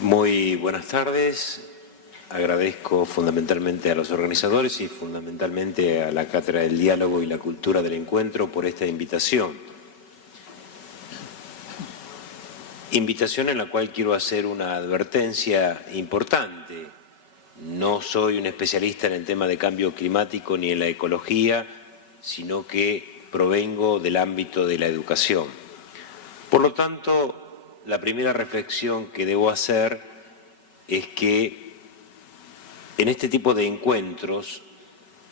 Muy buenas tardes. Agradezco fundamentalmente a los organizadores y fundamentalmente a la Cátedra del Diálogo y la Cultura del Encuentro por esta invitación. Invitación en la cual quiero hacer una advertencia importante. No soy un especialista en el tema de cambio climático ni en la ecología, sino que provengo del ámbito de la educación. Por lo tanto, la primera reflexión que debo hacer es que en este tipo de encuentros,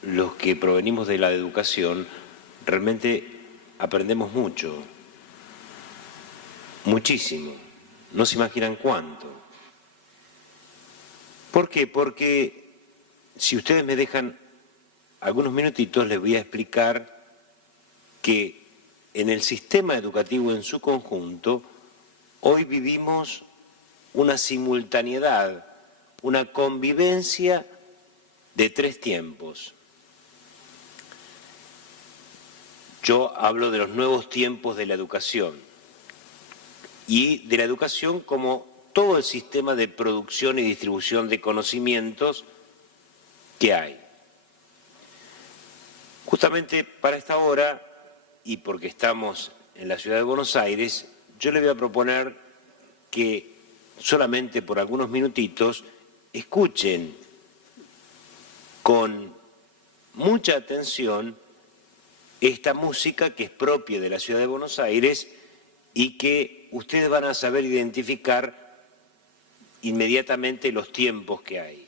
los que provenimos de la educación, realmente aprendemos mucho, muchísimo, no se imaginan cuánto. ¿Por qué? Porque si ustedes me dejan algunos minutitos, les voy a explicar que en el sistema educativo en su conjunto, hoy vivimos una simultaneidad, una convivencia de tres tiempos. Yo hablo de los nuevos tiempos de la educación y de la educación como todo el sistema de producción y distribución de conocimientos que hay. Justamente para esta hora, y porque estamos en la ciudad de Buenos Aires, yo le voy a proponer que solamente por algunos minutitos escuchen con mucha atención esta música que es propia de la ciudad de Buenos Aires y que ustedes van a saber identificar inmediatamente los tiempos que hay.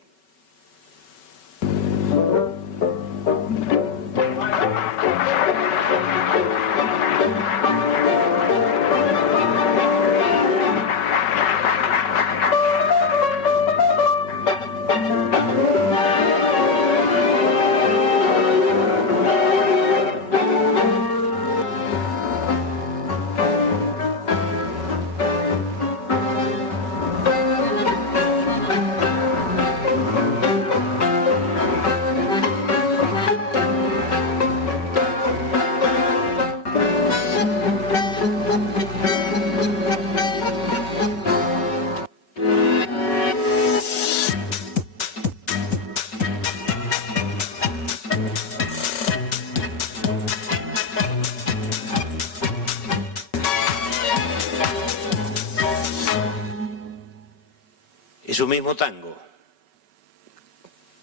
Es un mismo tango,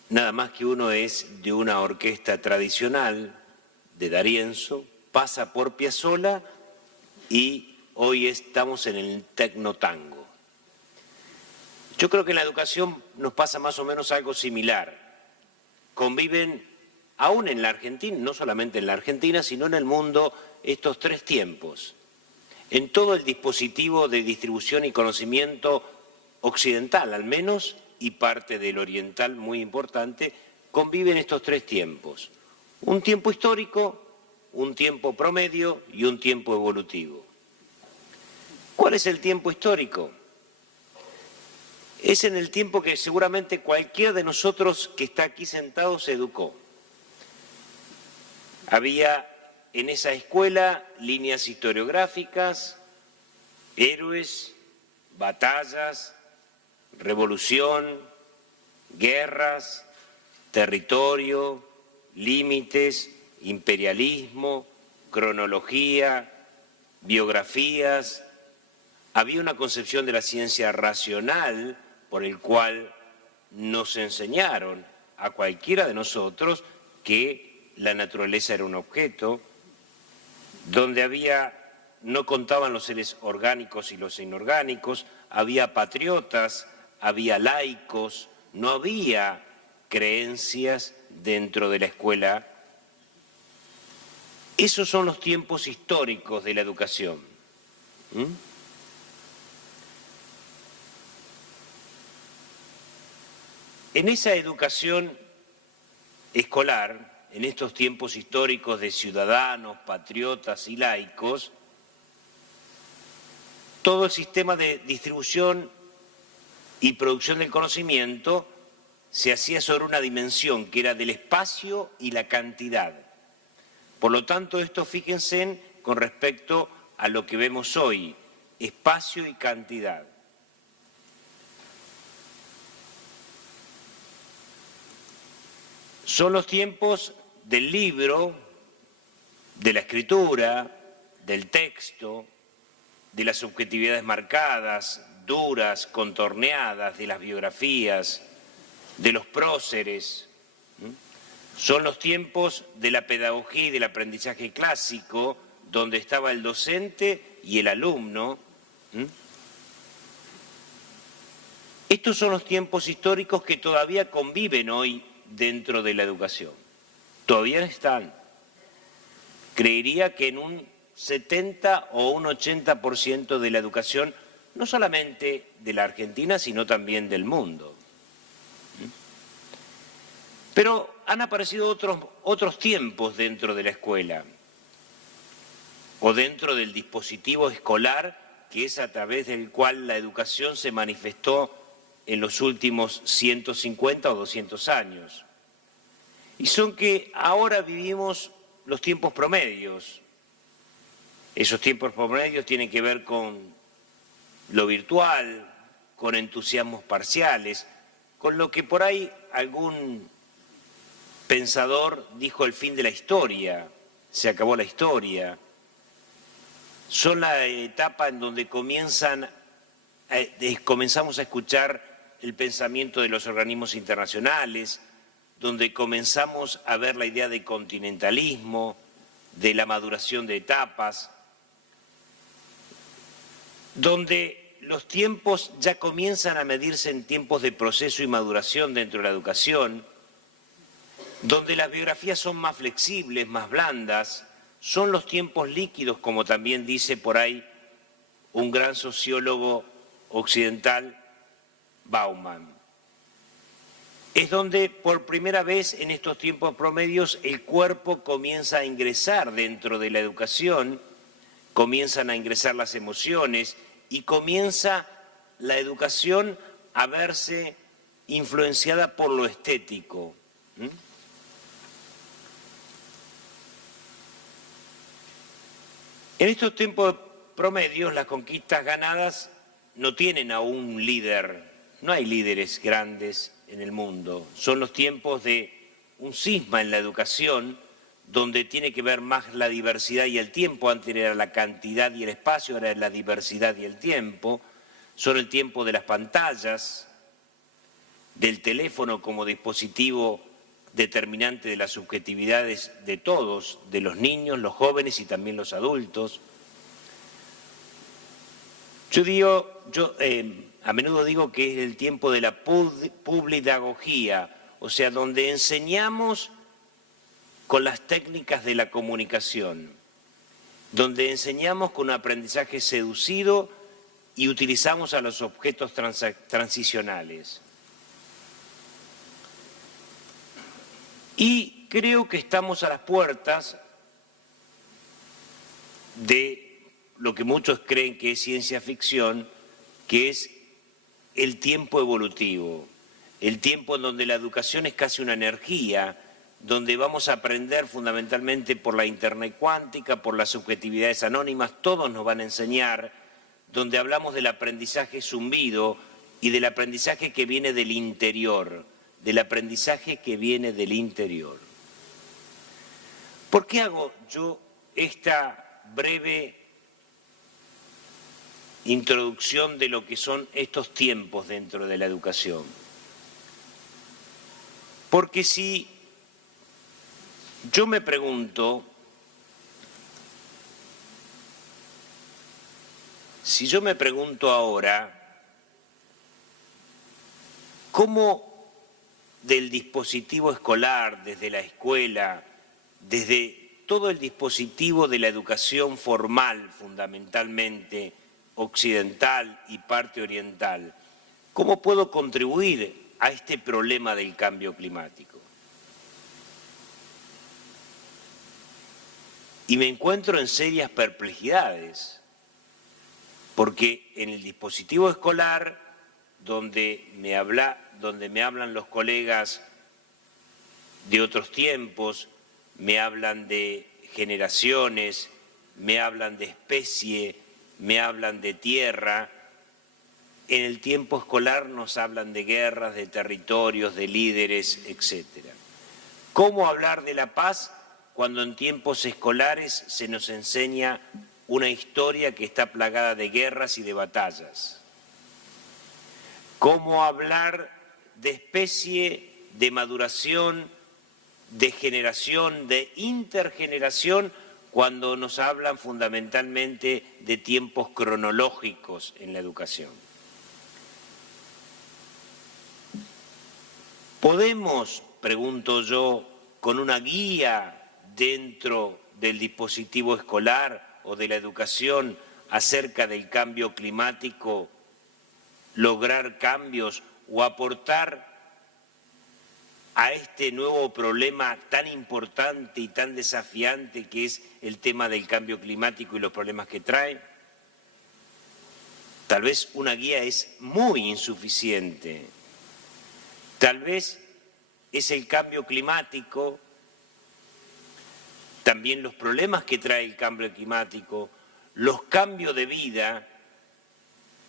nada más que uno es de una orquesta tradicional de D'Arienzo, pasa por Piazzolla y hoy estamos en el tecnotango. Yo creo que en la educación nos pasa más o menos algo similar. Conviven, aún en la Argentina, no solamente en la Argentina, sino en el mundo, estos tres tiempos. En todo el dispositivo de distribución y conocimiento occidental al menos, y parte del oriental muy importante, conviven estos tres tiempos. Un tiempo histórico, un tiempo promedio y un tiempo evolutivo. ¿Cuál es el tiempo histórico? Es en el tiempo que seguramente cualquiera de nosotros que está aquí sentado se educó. Había en esa escuela líneas historiográficas, héroes, batallas, revolución, guerras, territorio, límites, imperialismo, cronología, biografías. Había una concepción de la ciencia racional por el cual nos enseñaron a cualquiera de nosotros que la naturaleza era un objeto, donde no contaban los seres orgánicos y los inorgánicos, había patriotas, había laicos, no había creencias dentro de la escuela. Esos son los tiempos históricos de la educación. En esa educación escolar, en estos tiempos históricos de ciudadanos, patriotas y laicos, todo el sistema de distribución y producción del conocimiento se hacía sobre una dimensión que era del espacio y la cantidad. Por lo tanto, esto fíjense con respecto a lo que vemos hoy, espacio y cantidad. Son los tiempos del libro, de la escritura, del texto, de las subjetividades marcadas, duras, contorneadas, de las biografías, de los próceres. Son los tiempos de la pedagogía y del aprendizaje clásico, donde estaba el docente y el alumno. Estos son los tiempos históricos que todavía conviven hoy dentro de la educación. Todavía están. Creería que en un 70 o un 80% de la educación, no solamente de la Argentina, sino también del mundo. Pero han aparecido otros tiempos dentro de la escuela o dentro del dispositivo escolar, que es a través del cual la educación se manifestó en los últimos 150 o 200 años. Y son que ahora vivimos los tiempos promedios. Esos tiempos promedios tienen que ver con lo virtual, con entusiasmos parciales, con lo que por ahí algún pensador dijo el fin de la historia, se acabó la historia. Son la etapa en donde comenzamos a escuchar el pensamiento de los organismos internacionales, donde comenzamos a ver la idea de continentalismo, de la maduración de etapas, donde los tiempos ya comienzan a medirse en tiempos de proceso y maduración dentro de la educación, donde las biografías son más flexibles, más blandas, son los tiempos líquidos, como también dice por ahí un gran sociólogo occidental, Bauman. Es donde por primera vez en estos tiempos promedios el cuerpo comienza a ingresar dentro de la educación, comienzan a ingresar las emociones y comienza la educación a verse influenciada por lo estético. En estos tiempos promedios las conquistas ganadas no tienen a un líder, no hay líderes grandes en el mundo. Son los tiempos de un cisma en la educación, donde tiene que ver más la diversidad y el tiempo. Antes era la cantidad y el espacio, ahora es la diversidad y el tiempo. Son el tiempo de las pantallas, del teléfono como dispositivo determinante de las subjetividades de todos, de los niños, los jóvenes y también los adultos. A menudo digo que es el tiempo de la publidagogía, o sea, donde enseñamos con las técnicas de la comunicación, donde enseñamos con un aprendizaje seducido y utilizamos a los objetos transicionales. Y creo que estamos a las puertas de lo que muchos creen que es ciencia ficción, que es el tiempo evolutivo, el tiempo en donde la educación es casi una energía, donde vamos a aprender fundamentalmente por la internet cuántica, por las subjetividades anónimas, todos nos van a enseñar, donde hablamos del aprendizaje zumbido y del aprendizaje que viene del interior, del aprendizaje que viene del interior. ¿Por qué hago yo esta breve introducción de lo que son estos tiempos dentro de la educación? Porque si yo me pregunto, ahora, ¿cómo del dispositivo escolar, desde la escuela, desde todo el dispositivo de la educación formal fundamentalmente, occidental y parte oriental, cómo puedo contribuir a este problema del cambio climático? Y me encuentro en serias perplejidades, porque en el dispositivo escolar, donde me hablan los colegas de otros tiempos, me hablan de generaciones, me hablan de especie, me hablan de tierra. En el tiempo escolar nos hablan de guerras, de territorios, de líderes, etc. ¿Cómo hablar de la paz cuando en tiempos escolares se nos enseña una historia que está plagada de guerras y de batallas? ¿Cómo hablar de especie, de maduración, de generación, de intergeneración, cuando nos hablan fundamentalmente de tiempos cronológicos en la educación? ¿Podemos, pregunto yo, con una guía dentro del dispositivo escolar o de la educación acerca del cambio climático, lograr cambios o aportar a este nuevo problema tan importante y tan desafiante que es el tema del cambio climático y los problemas que trae? Tal vez una guía es muy insuficiente. Tal vez es el cambio climático, también los problemas que trae el cambio climático, los cambios de vida,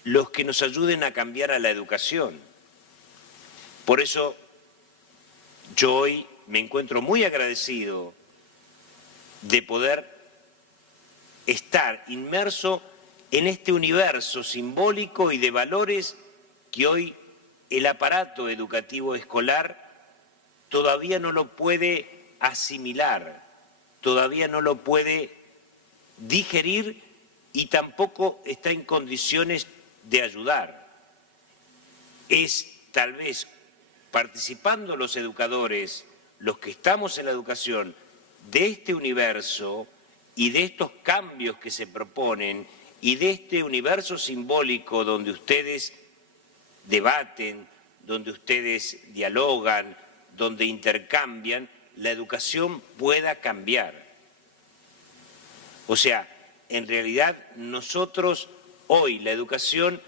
los que nos ayuden a cambiar a la educación. Por eso yo hoy me encuentro muy agradecido de poder estar inmerso en este universo simbólico y de valores que hoy el aparato educativo escolar todavía no lo puede asimilar, todavía no lo puede digerir y tampoco está en condiciones de ayudar. Es tal vez participando los educadores, los que estamos en la educación, de este universo y de estos cambios que se proponen y de este universo simbólico donde ustedes debaten, donde ustedes dialogan, donde intercambian, la educación pueda cambiar. O sea, en realidad nosotros hoy la educación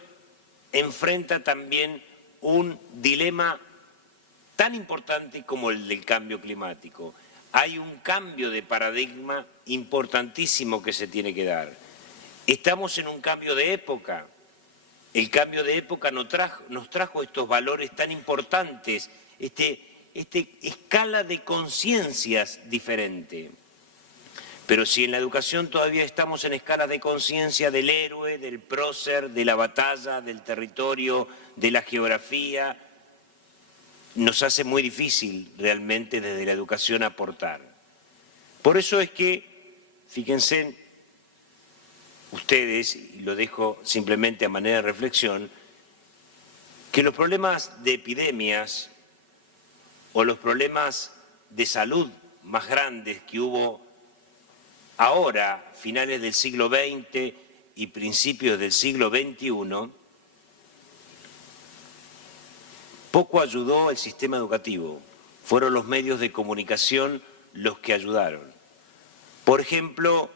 enfrenta también un dilema tan importante como el del cambio climático. Hay un cambio de paradigma importantísimo que se tiene que dar. Estamos en un cambio de época. El cambio de época nos trajo estos valores tan importantes, esta escala de conciencias diferente. Pero si en la educación todavía estamos en escala de conciencia del héroe, del prócer, de la batalla, del territorio, de la geografía, nos hace muy difícil realmente desde la educación aportar. Por eso es que, fíjense ustedes, y lo dejo simplemente a manera de reflexión, que los problemas de epidemias o los problemas de salud más grandes que hubo ahora, finales del siglo XX y principios del siglo XXI, poco ayudó el sistema educativo. Fueron los medios de comunicación los que ayudaron. Por ejemplo,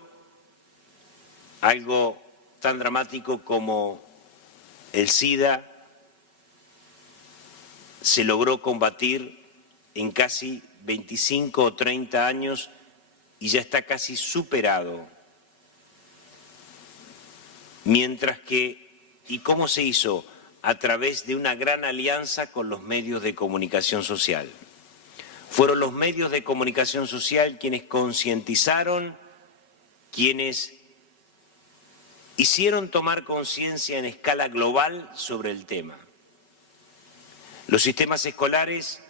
algo tan dramático como el SIDA se logró combatir en casi 25 o 30 años y ya está casi superado. Mientras que, ¿y cómo se hizo? A través de una gran alianza con los medios de comunicación social. Fueron los medios de comunicación social quienes concientizaron, quienes hicieron tomar conciencia en escala global sobre el tema. Los sistemas escolares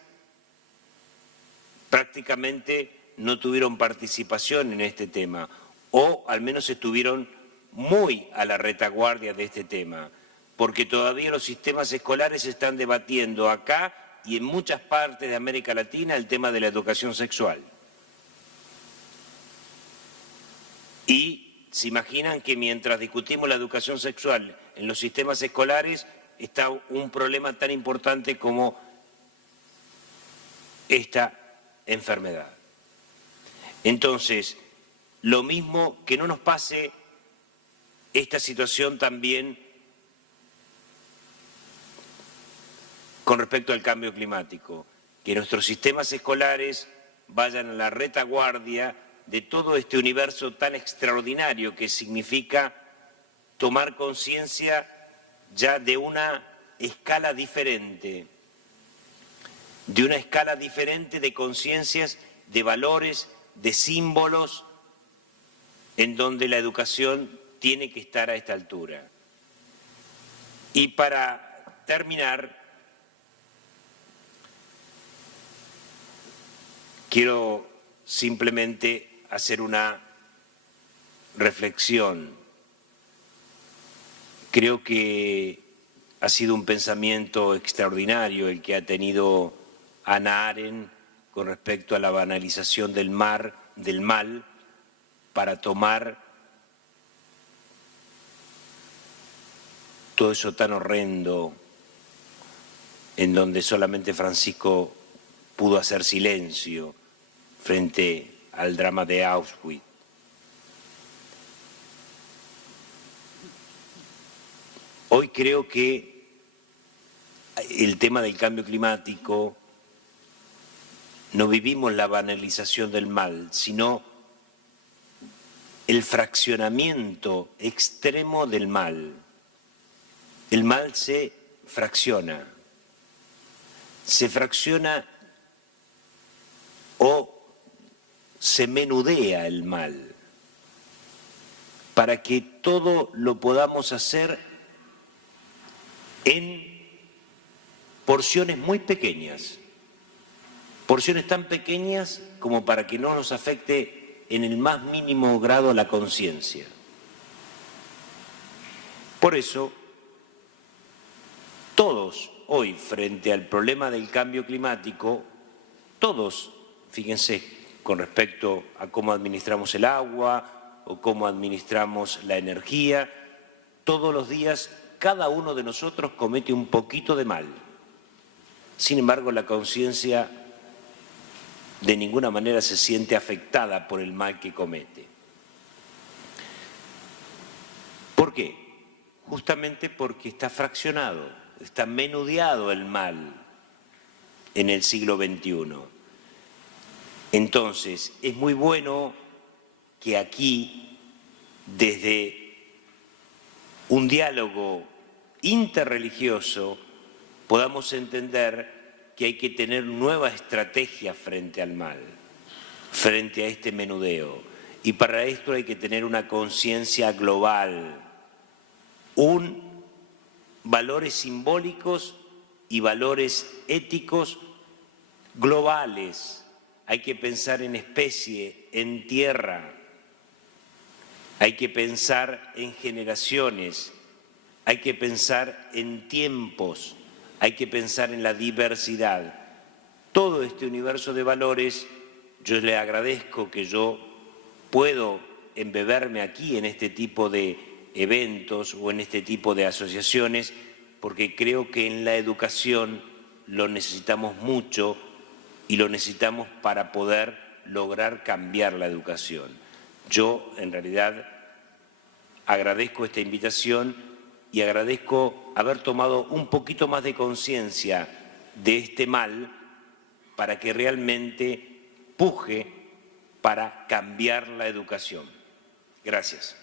prácticamente no tuvieron participación en este tema, o al menos estuvieron muy a la retaguardia de este tema, porque todavía los sistemas escolares están debatiendo acá y en muchas partes de América Latina el tema de la educación sexual. Y se imaginan que mientras discutimos la educación sexual en los sistemas escolares está un problema tan importante como esta enfermedad. Entonces, lo mismo que no nos pase esta situación también con respecto al cambio climático, que nuestros sistemas escolares vayan a la retaguardia de todo este universo tan extraordinario que significa tomar conciencia ya de una escala diferente. de una escala diferente de conciencias, de valores, de símbolos, en donde la educación tiene que estar a esta altura. Y para terminar, quiero simplemente hacer una reflexión. Creo que ha sido un pensamiento extraordinario el que ha tenido Hannah Arendt con respecto a la banalización del mal, para tomar todo eso tan horrendo en donde solamente Francisco pudo hacer silencio frente al drama de Auschwitz. Hoy creo que el tema del cambio climático no vivimos la banalización del mal, sino el fraccionamiento extremo del mal. El mal se fracciona o se menudea el mal para que todo lo podamos hacer en porciones muy pequeñas, porciones tan pequeñas como para que no nos afecte en el más mínimo grado la conciencia. Por eso, todos hoy, frente al problema del cambio climático, todos, fíjense, con respecto a cómo administramos el agua o cómo administramos la energía, todos los días cada uno de nosotros comete un poquito de mal. Sin embargo, la conciencia de ninguna manera se siente afectada por el mal que comete. ¿Por qué? Justamente porque está fraccionado, está menudeado el mal en el siglo XXI. Entonces, es muy bueno que aquí, desde un diálogo interreligioso, podamos entender que hay que tener nueva estrategia frente al mal, frente a este menudeo. Y para esto hay que tener una conciencia global, valores simbólicos y valores éticos globales. Hay que pensar en especie, en tierra, hay que pensar en generaciones, hay que pensar en tiempos, hay que pensar en la diversidad. Todo este universo de valores, yo le agradezco que yo puedo embeberme aquí en este tipo de eventos o en este tipo de asociaciones, porque creo que en la educación lo necesitamos mucho y lo necesitamos para poder lograr cambiar la educación. Yo, en realidad, agradezco esta invitación y agradezco haber tomado un poquito más de conciencia de este mal para que realmente puje para cambiar la educación. Gracias.